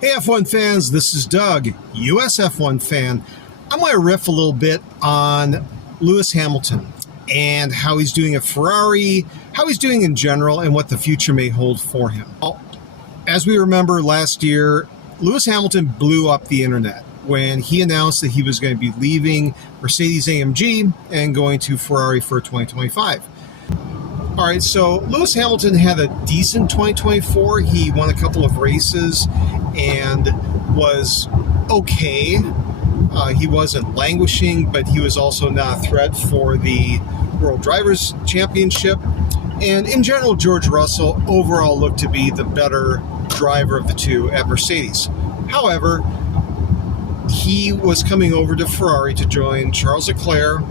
Hey F1 fans, this is Doug, US F1 fan. I'm going to riff a little bit on Lewis Hamilton and how he's doing at Ferrari, how he's doing in general, and what the future may hold for him. Well, as we remember last year, Lewis Hamilton blew up the internet when he announced that he was going to be leaving Mercedes-AMG and going to Ferrari for 2025. All right, so Lewis Hamilton had a decent 2024. He won a couple of races and was okay. He wasn't languishing, but he was also not a threat for the World Drivers' Championship. And in general, George Russell overall looked to be the better driver of the two at Mercedes. However, he was coming over to Ferrari to join Charles Leclerc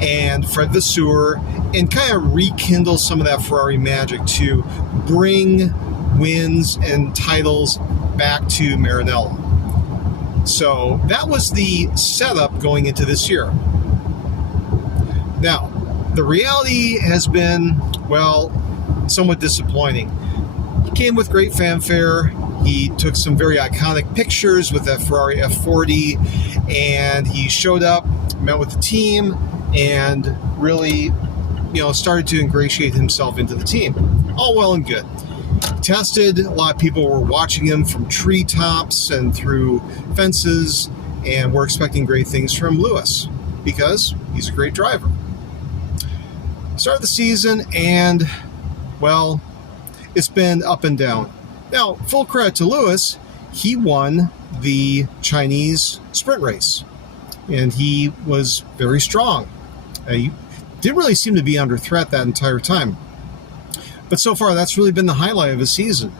and Fred Vasseur and kind of rekindle some of that Ferrari magic to bring wins and titles back to Maranello. So that was the setup going into this year. Now, the reality has been, well, somewhat disappointing. He came with great fanfare. He took some very iconic pictures with that Ferrari F40, and he showed up, met with the team, and really, started to ingratiate himself into the team. All well and good. Tested, a lot of people were watching him from treetops and through fences, and we're expecting great things from Lewis because he's a great driver. Started the season, and, well, it's been up and down. Now, full credit to Lewis, he won the Chinese sprint race, and he was very strong. He didn't really seem to be under threat that entire time. But so far, that's really been the highlight of his season.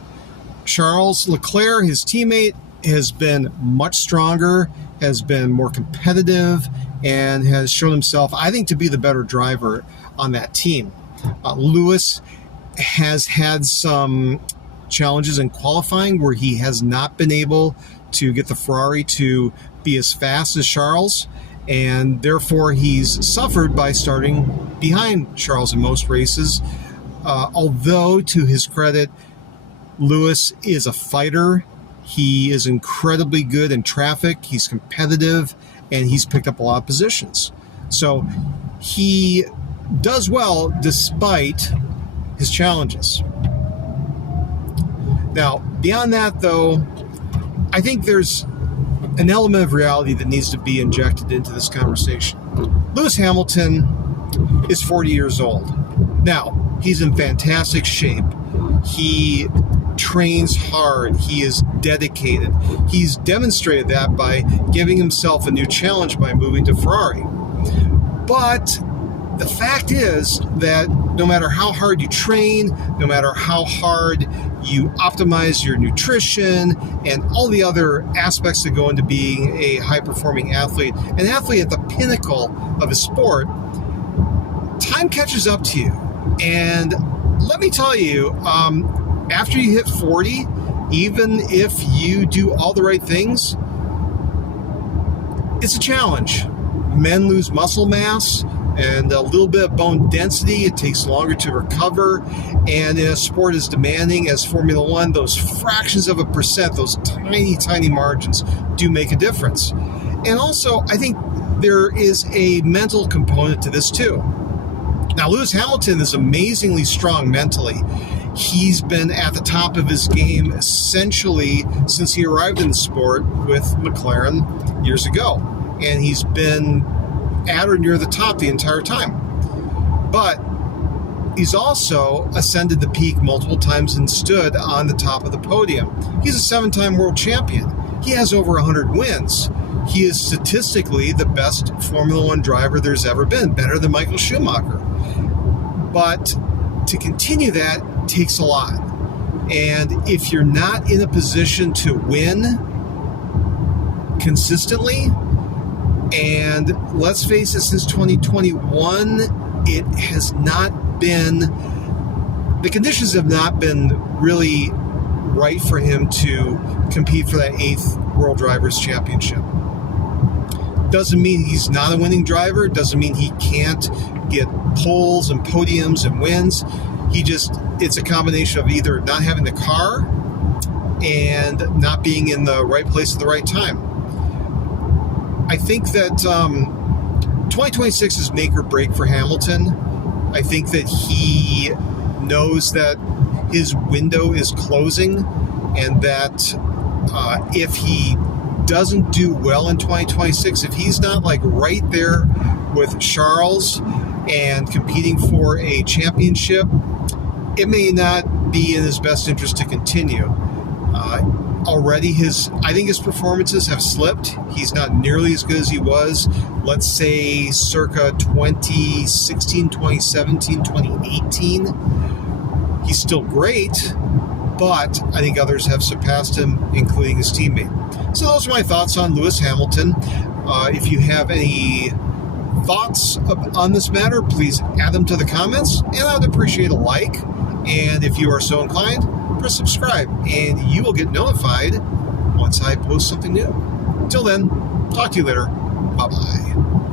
Charles Leclerc, his teammate, has been much stronger, has been more competitive, and has shown himself, I think, to be the better driver on that team. Lewis has had some challenges in qualifying where he has not been able to get the Ferrari to be as fast as Charles, and therefore he's suffered by starting behind Charles in most races. Although, to his credit, Lewis is a fighter. He is incredibly good in traffic. He's competitive, and he's picked up a lot of positions. So he does well despite his challenges. Now, beyond that, though, I think there's an element of reality that needs to be injected into this conversation. Lewis Hamilton is 40 years old. Now, he's in fantastic shape. He trains hard. He is dedicated. He's demonstrated that by giving himself a new challenge by moving to Ferrari. But the fact is that no matter how hard you train, no matter how hard you optimize your nutrition and all the other aspects that go into being a high-performing athlete, an athlete at the pinnacle of a sport, time catches up to you. And let me tell you, after you hit 40, even if you do all the right things, it's a challenge. Men lose muscle mass and a little bit of bone density. It takes longer to recover. And in a sport as demanding as Formula One, those fractions of a percent, those tiny, tiny margins do make a difference. And also, I think there is a mental component to this too. Now, Lewis Hamilton is amazingly strong mentally. He's been at the top of his game essentially since he arrived in the sport with McLaren years ago. And he's been at or near the top the entire time. But he's also ascended the peak multiple times and stood on the top of the podium. He's a 7-time world champion. He has over 100 wins. He is statistically the best Formula One driver there's ever been, better than Michael Schumacher. But to continue that takes a lot. And if you're not in a position to win consistently, and let's face it, since 2021, it has not been, the conditions have not been really right for him to compete for that 8th World Drivers' Championship. Doesn't mean he's not a winning driver. Doesn't mean he can't get poles and podiums and wins. It's a combination of either not having the car and not being in the right place at the right time. I think that 2026 is make or break for Hamilton. I think that he knows that his window is closing, and that if he doesn't do well in 2026, if he's not like right there with Charles and competing for a championship, it may not be in his best interest to continue. Already I think his performances have slipped. He's not nearly as good as he was, let's say, circa 2016, 2017, 2018. He's still great, but I think others have surpassed him, including his teammate. So those are my thoughts on Lewis Hamilton. If you have any thoughts on this matter, please add them to the comments, and I would appreciate a like. And if you are so inclined, press subscribe, and you will get notified once I post something new. Until then, talk to you later. Bye-bye.